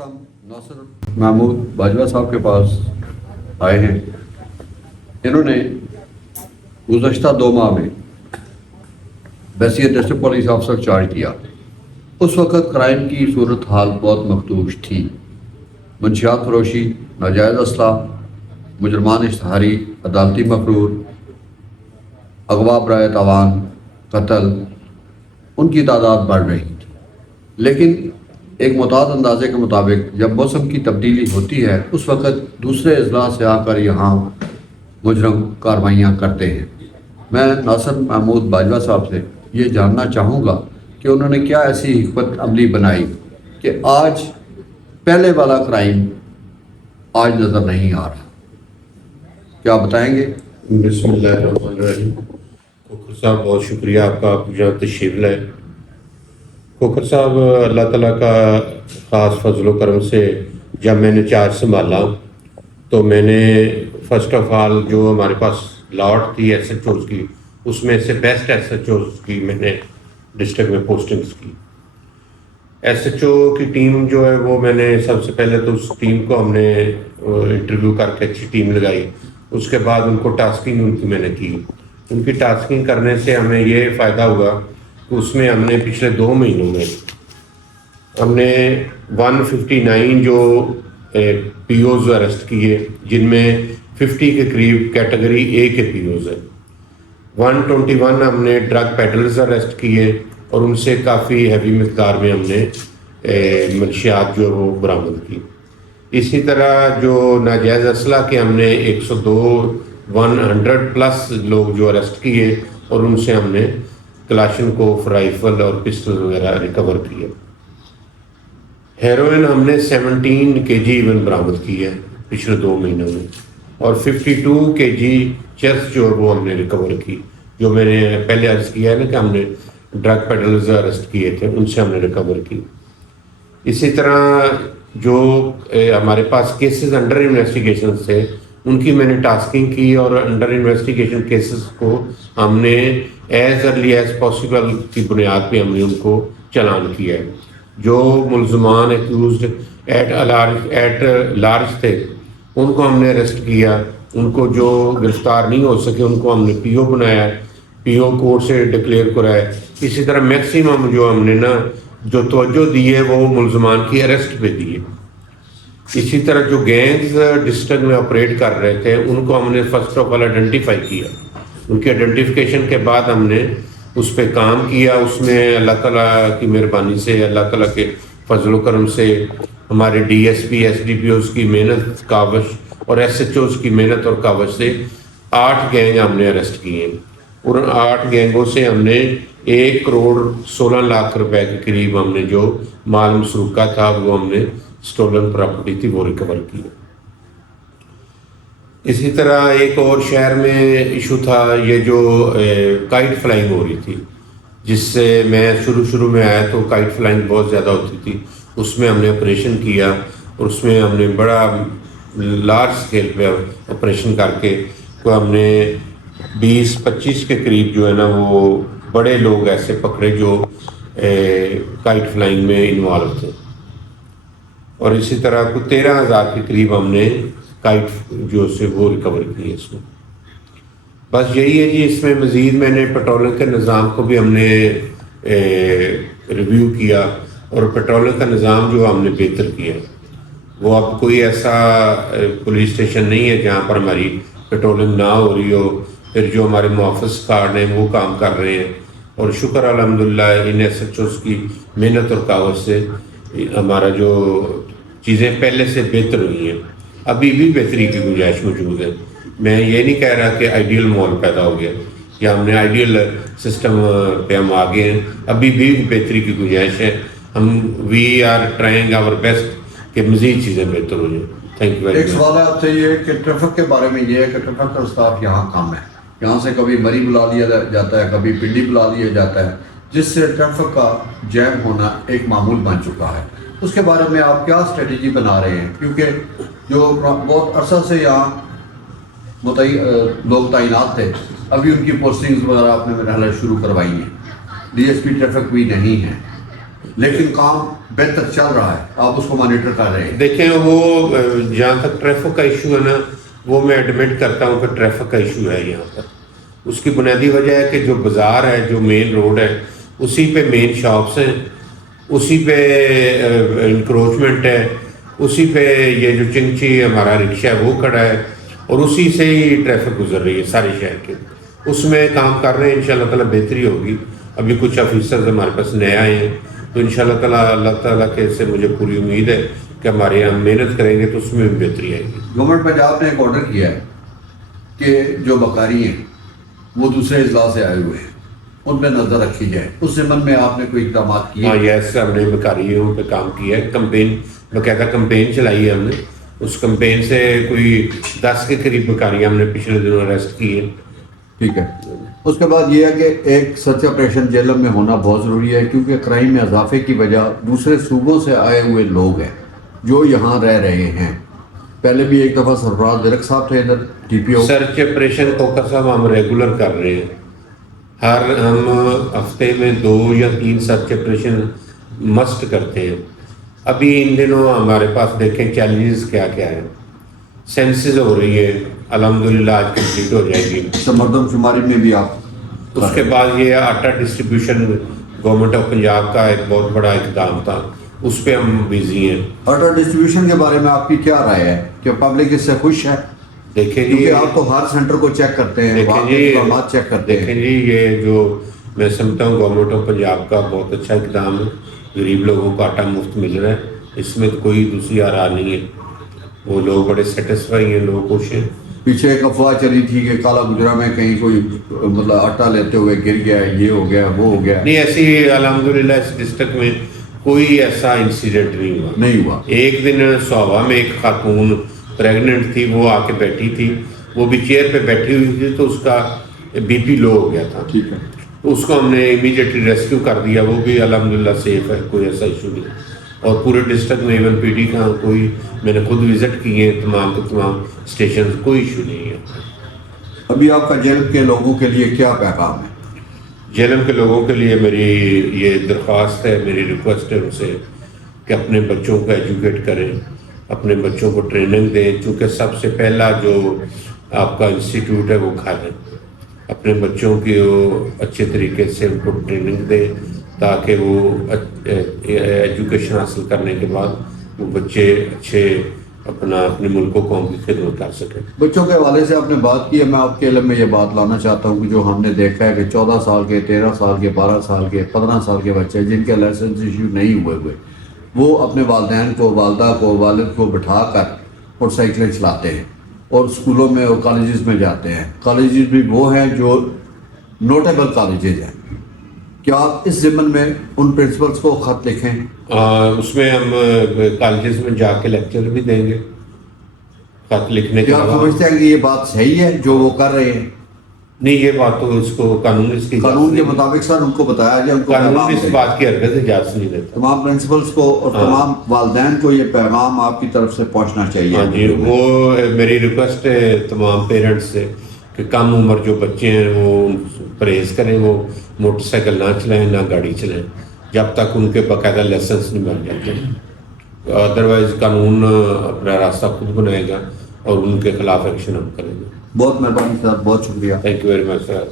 وقت ہم ناصر محمود باجوہ صاحب کے پاس آئے ہیں. انہوں نے گزشتہ 2 ماہ میں بحیثیت ڈسٹرکٹ پولیس آفیسر چارج کیا. اس وقت کرائم کی صورت حال بہت مخدوش تھی. منشیات فروشی، ناجائز اسلحہ، مجرمان اشتہاری، عدالتی مفرور، اغوا برائے تاوان، قتل، ان کی تعداد بڑھ رہی تھی. لیکن ایک معتاد اندازے کے مطابق جب موسم کی تبدیلی ہوتی ہے اس وقت دوسرے اضلاع سے آ کر یہاں مجرم کارروائیاں کرتے ہیں. میں ناصر محمود باجوہ صاحب سے یہ جاننا چاہوں گا کہ انہوں نے کیا ایسی حکمت عملی بنائی کہ آج پہلے والا کرائم آج نظر نہیں آ رہا. کیا بتائیں گے؟ بسم اللہ الرحمن الرحیم. کھوکھر صاحب بہت شکریہ آپ کا، آپ یہاں تشریف لائے. کھوکھر صاحب، اللہ تعالیٰ کا خاص فضل و کرم سے جب میں نے چارج سنبھالا تو میں نے فرسٹ آف آل جو ہمارے پاس لاٹ تھی ایس ایچ اوز کی، اس میں سے بیسٹ ایس ایچ اوز کی میں نے ڈسٹرکٹ میں پوسٹنگز کی. ایس ایچ او کی ٹیم جو ہے وہ میں نے سب سے پہلے تو اس ٹیم کو ہم نے انٹرویو کر کے اچھی ٹیم لگائی. اس کے بعد ان کو ٹاسکنگ ان کی میں نے کی. ان کی ٹاسکنگ کرنے سے ہمیں یہ فائدہ ہوا کہ اس میں ہم نے پچھلے 2 مہینوں میں ہم نے 159 جو پی اوز اریسٹ کیے، جن میں 50 کے قریب کیٹیگری اے کے پی اوز ہیں. 121 ہم نے ڈرگ پیڈلرز اریسٹ کیے اور ان سے کافی ہیوی مقدار میں ہم نے منشیات جو وہ برآمد کی. اسی طرح جو ناجائز اسلحہ کے ہم نے 100+ لوگ جو اریسٹ کیے اور ان سے ہم نے کلاشنکوف رائفل اور پسٹل وغیرہ ریکور کیے. ہیروئن ہم نے 17 kg ایون برآمد کی ہے پچھلے 2 مہینوں میں، اور 52 kg چرس جو وہ ہم نے ریکور کی. جو میں نے پہلے عرض کیا ہے نا کہ ہم نے ڈرگ پیڈلرز اریسٹ کیے تھے، ان سے ہم نے ریکور کی. اسی طرح جو ہمارے پاس کیسز انڈر انویسٹیگیشن تھے ان کی میں نے ٹاسکنگ کی، اور انڈر انویسٹیگیشن کیسز کو ہم نے ایز ارلی ایز پاسبل کی بنیاد پہ ہم نے ان کو چلان کیا ہے. جو ملزمان ایکیوزڈ ایٹ لارج تھے ان کو ہم نے اریسٹ کیا. ان کو جو گرفتار نہیں ہو سکے ان کو ہم نے پی او بنایا، پی او کورٹ سے ڈکلیئر کرایا. اسی طرح میکسیمم جو ہم نے جو توجہ دی ہے وہ ملزمان کی اریسٹ پہ دی ہے. اسی طرح جو گینگز ڈسٹرکٹ میں آپریٹ کر رہے تھے ان کو ہم نے فرسٹ آف آل آئیڈینٹیفائی کیا. ان کے آئیڈینٹیفیکیشن کے بعد ہم نے اس پہ کام کیا. اس میں اللہ تعالیٰ کی مہربانی سے، اللہ تعالیٰ کے فضل و کرم سے، ہمارے D S P S D P Os کی محنت کاوش اور ایس ایچ اوز کی محنت اور کاوش سے 8 گینگ ہم نے اریسٹ کیے. اور 8 گینگوں سے ہم نے 1 کروڑ 16 لاکھ روپے کے قریب ہم نے جو مال مسروقہ تھا وہ ہم نے اسٹولن پراپرٹی تھی وہ ریکور کی. اسی طرح ایک اور شہر میں ایشو تھا یہ جو کائٹ فلائنگ ہو رہی تھی، جس سے میں شروع میں آیا تو کائٹ فلائنگ بہت زیادہ ہوتی تھی. اس میں ہم نے آپریشن کیا اور اس میں ہم نے بڑا لارج اسکیل پہ آپریشن کر کے کو ہم نے 20-25 کے قریب جو ہے نا وہ بڑے لوگ ایسے پکڑے جو کائٹ فلائنگ میں انوالو تھے. اور اسی طرح کو 13,000 کے قریب ہم نے کائٹ جو سے وہ ریکور کی. اس میں بس یہی ہے جی. اس میں مزید میں نے پیٹرولنگ کے نظام کو بھی ہم نے ریویو کیا اور پیٹرولنگ کا نظام جو ہم نے بہتر کیا. وہ اب کوئی ایسا پولیس اسٹیشن نہیں ہے جہاں پر ہماری پیٹرولنگ نہ ہو رہی ہو. پھر جو ہمارے محافظ کارڈ ہیں وہ کام کر رہے ہیں، اور شکر الحمدللہ ان ایس ایچ اوز کی محنت اور کاوش سے ہمارا جو چیزیں پہلے سے بہتر ہوئی ہیں. ابھی بھی بہتری کی گنجائش موجود ہے. میں یہ نہیں کہہ رہا کہ آئیڈیل ماحول پیدا ہو گیا یا ہم نے آئیڈیل سسٹم پہ ہم آگے ہیں. ابھی بھی بہتری کی گنجائش ہے. We are trying our best کہ مزید چیزیں بہتر ہو جائیں. Thank you very much. ایک سوال ہے آپ سے یہ کہ ٹریفک کے بارے میں یہ ہے کہ ٹریفک کا اسٹاف یہاں کم ہے. یہاں سے کبھی مری بلا لیا جاتا ہے، کبھی پنڈی بلا لیا جاتا ہے، جس سے ٹریفک کا جیم ہونا ایک معمول بن چکا ہے. اس کے بارے میں آپ کیا اسٹریٹجی بنا رہے ہیں؟ کیونکہ جو بہت عرصہ سے یہاں لوگ تعینات تھے، ابھی ان کی پوسٹنگز وغیرہ آپ نے میرا حال شروع کروائی ہیں. ڈی ایس پی ٹریفک بھی نہیں ہے، لیکن کام بہتر چل رہا ہے, آپ اس کو مانیٹر کر رہے ہیں. دیکھیں وہ جہاں تک ٹریفک کا ایشو ہے نا, وہ میں ایڈمٹ کرتا ہوں کہ ٹریفک کا ایشو ہے یہاں پر. اس کی بنیادی وجہ ہے کہ جو بازار ہے, جو مین روڈ ہے, اسی پہ مین شاپس ہیں, اسی پہ انکروچمنٹ ہے, اسی پہ یہ جو چنچی ہمارا رکشہ ہے وہ کھڑا ہے, اور اسی سے ہی ٹریفک گزر رہی ہے سارے شہر کے. اس میں کام کر رہے ہیں, انشاءاللہ تعالیٰ بہتری ہوگی. ابھی کچھ آفیسرز ہمارے پاس نئے آئے ہیں, تو انشاءاللہ تعالیٰ اللہ تعالیٰ کے سے مجھے پوری امید ہے کہ ہمارے یہاں محنت کریں گے تو اس میں بھی بہتری آئے گی. گورنمنٹ پنجاب نے ایک آرڈر کیا ہے کہ جو بکاری ہیں وہ دوسرے اضلاع سے آئے ہوئے ہیں, ان پہ نظر رکھی جائے. اس ضمن میں آپ نے کوئی اقدامات کیے؟ ہاں یس, ہم نے بکاریوں پہ کام کیا ہے. کمپین, باقاعدہ کمپین چلائی ہے ہم نے. اس کمپین سے کوئی 10 کے قریب بکاریاں ہم نے پچھلے دنوں اریسٹ کی ہیں. ٹھیک ہے. اس کے بعد یہ ہے کہ ایک سرچ آپریشن جیلم میں ہونا بہت ضروری ہے, کیونکہ کرائم میں اضافے کی وجہ دوسرے صوبوں سے آئے ہوئے لوگ ہیں جو یہاں رہ رہے ہیں. پہلے بھی ایک دفعہ سرفراز ورک صاحب تھے ادھر ٹی پی او. سرچ آپریشن کوکر صاحب ہم ریگولر کر رہے ہیں. ہم ہفتے میں 2 یا 3 سرچ آپریشن مسٹ کرتے ہیں. ابھی ان دنوں ہمارے پاس دیکھیں چیلنجز کیا کیا ہے. سینسز ہو رہی ہے, الحمدللہ آج کمپلیٹ ہو جائے گی. مردم شماری میں بھی آپ, اس کے بعد یہ آٹا ڈسٹریبیوشن گورنمنٹ آف پنجاب کا ایک بہت بڑا اقدام تھا, اس پہ ہم بیزی ہیں. آٹا ڈسٹریبیوشن کے بارے میں آپ کی کیا رائے ہے کہ پبلک اس سے خوش ہے؟ دیکھیں جی, کیونکہ آپ تو ہر سینٹر کو چیک کرتے ہیں, دیکھیں وہاں جی, کے اقدامات چیک کرتے ہیں. دیکھیں جی, یہ جو میں سمجھتا ہوں گورنمنٹ آف پنجاب کا بہت اچھا اقدام ہے. غریب لوگوں کو آٹا مفت مل رہا ہے, اس میں کوئی دوسری آراء نہیں ہے. وہ لوگ بڑے سیٹسفائی ہیں, لوگ خوش ہیں. پیچھے ایک افواہ چلی تھی کہ کالا گجرا میں کہیں کوئی مطلب آٹا لیتے ہوئے گر گیا, یہ ہو گیا, وہ ہو گیا. نہیں, ایسی الحمدللہ اس ڈسٹرکٹ میں کوئی ایسا انسیڈنٹ نہیں ہوا. ایک دن سوابا میں ایک خاتون پریگننٹ تھی, وہ آ کے بیٹھی تھی, وہ بھی چیئر پہ بیٹھی ہوئی تھی, تو اس کا بی پی لو ہو گیا تھا. ٹھیک ہے. اس کو ہم نے امیڈیٹلی ریسکیو کر دیا, وہ بھی الحمدللہ سیف ہے, کوئی ایسا ایشو نہیں. اور پورے ڈسٹرکٹ میں ایون پی ڈی کا کوئی, میں نے خود وزٹ کیے ہیں تمام کے تمام اسٹیشن, کوئی ایشو نہیں ہے. ابھی آپ کا جیل کے لوگوں کے لیے کیا پیغام ہے؟ جیلم کے لوگوں کے لیے میری یہ درخواست ہے, میری ریکویسٹ ہے ان سے کہ اپنے بچوں کو ایجوکیٹ کریں, اپنے بچوں کو ٹریننگ دیں. چونکہ سب سے پہلا جو آپ کا انسٹیٹیوٹ ہے وہ گھر ہے. اپنے بچوں کی وہ اچھے طریقے سے ان کو ٹریننگ دیں, تاکہ وہ ایجوکیشن حاصل کرنے کے بعد وہ بچے اچھے اپنے ملک و قوم کی خدمت کر سکیں. بچوں کے حوالے سے آپ نے بات کی ہے, میں آپ کے علم میں یہ بات لانا چاہتا ہوں کہ جو ہم نے دیکھا ہے کہ 14 سال کے, 13 سال کے, 12 سال کے, 15 سال کے بچے جن کے لائسنس ایشو نہیں ہوئے وہ اپنے والدین کو, والدہ کو, والد کو بٹھا کر موٹر سائیکلیں چلاتے ہیں اور اسکولوں میں اور کالجز میں جاتے ہیں. کالجز بھی وہ ہیں جو نوٹیبل کالجز ہیں. کیا آپ اس ضمن میں ان پرنسپلز کو خط لکھیں؟ اس میں ہم کالجز میں جا کے لیکچر بھی دیں گے. خط لکھنے کے کیا آپ سمجھتے ہیں کہ یہ بات صحیح ہے جو وہ کر رہے ہیں؟ نہیں, یہ بات تو اس کو قانون کے مطابق سر ان کو بتایا جائے, ان کو قانون اس بات کی حرکت اجازت نہیں دیتا. تمام پرنسپلز کو اور تمام والدین کو یہ پیغام آپ کی طرف سے پہنچنا چاہیے. ہاں جی, وہ میری ریکویسٹ ہے تمام پیرنٹس سے کہ کم عمر جو بچے ہیں وہ پرہیز کریں, وہ موٹر سائیکل نہ چلائیں, نہ گاڑی چلائیں جب تک ان کے باقاعدہ لائسنس نہیں بن جاتے. ادروائز قانون اپنا راستہ خود بنائے گا اور ان کے خلاف ایکشن ہم کریں گے. بہت مہربانی سر, بہت شکریہ. Thank you very much sir.